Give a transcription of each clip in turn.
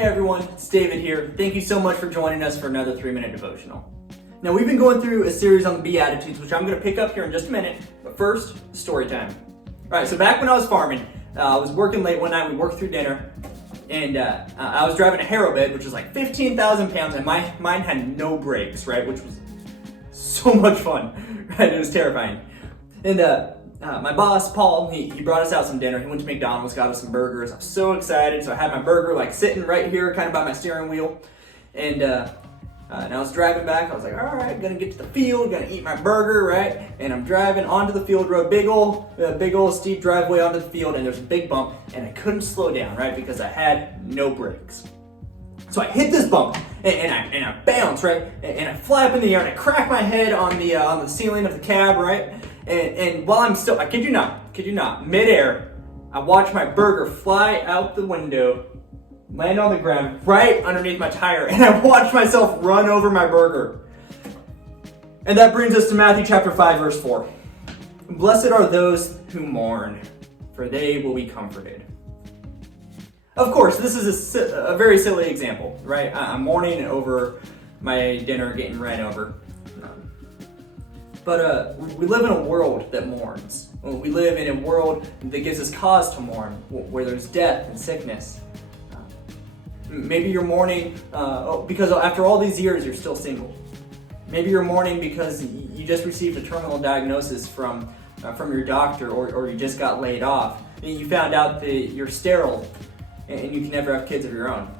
Hey everyone, it's David here. Thank you so much for joining us for another 3-minute devotional. Now we've been going through a series on the Beatitudes, which I'm going to pick up here in just a minute, but first, story time. Alright, so back when I was farming, I was working late one night, we worked through dinner, and I was driving a harrow bed, which was like 15,000 pounds, and mine had no brakes, right, which was so much fun, right, it was terrifying. And my boss, Paul, he brought us out some dinner. He went to McDonald's, got us some burgers. I was so excited. So I had my burger like sitting right here, kind of by my steering wheel. And I was driving back. I was like, all right, gonna get to the field, gonna eat my burger, right? And I'm driving onto the field road, big old steep driveway onto the field, and there's a big bump, and I couldn't slow down, right? Because I had no brakes. So I hit this bump, and I bounce, right? And I fly up in the air, and I crack my head on the ceiling of the cab, right? And while I'm still, I kid you not, midair, I watch my burger fly out the window, land on the ground right underneath my tire, and I watch myself run over my burger. And that brings us to Matthew chapter 5, verse 4. Blessed are those who mourn, for they will be comforted. Of course, this is a very silly example, right? I'm mourning over my dinner getting ran over. But we live in a world that mourns. We live in a world that gives us cause to mourn, where there's death and sickness. Maybe you're mourning because after all these years you're still single. Maybe you're mourning because you just received a terminal diagnosis from your doctor, or you just got laid off. And you found out that you're sterile and you can never have kids of your own.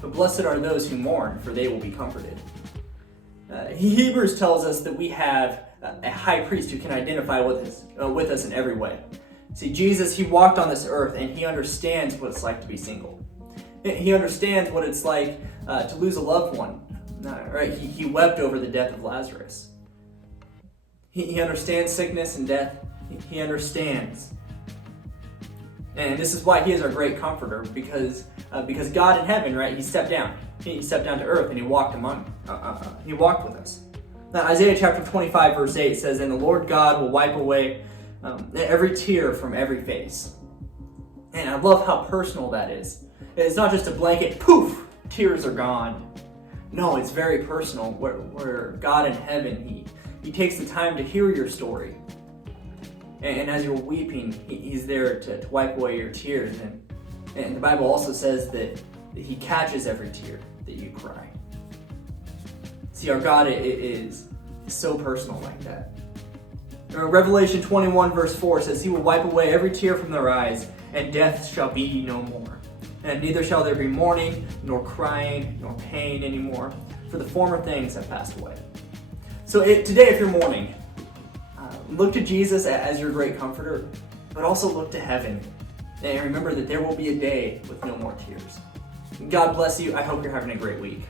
But blessed are those who mourn, for they will be comforted. Hebrews tells us that we have a high priest who can identify with us in every way. See, Jesus, he walked on this earth, and he understands what it's like to be single. He understands what it's like to lose a loved one. Right? He wept over the death of Lazarus. He understands sickness and death. He understands. And this is why he is our great comforter, because God in heaven, right, he stepped down. He stepped down to earth and he walked he walked with us. Now, Isaiah chapter 25 verse 8 says, "And the Lord God will wipe away every tear from every face." And I love how personal that is. It's not just a blanket, poof, tears are gone. No, it's very personal, where God in heaven, he takes the time to hear your story. And as you're weeping, he's there to wipe away your tears. And the Bible also says that he catches every tear that you cry. See, our God is so personal like that. Revelation 21 verse 4 says, "He will wipe away every tear from their eyes, and death shall be no more. And neither shall there be mourning, nor crying, nor pain anymore, for the former things have passed away." So today, if you're mourning, look to Jesus as your great comforter, but also look to heaven. And remember that there will be a day with no more tears. God bless you. I hope you're having a great week.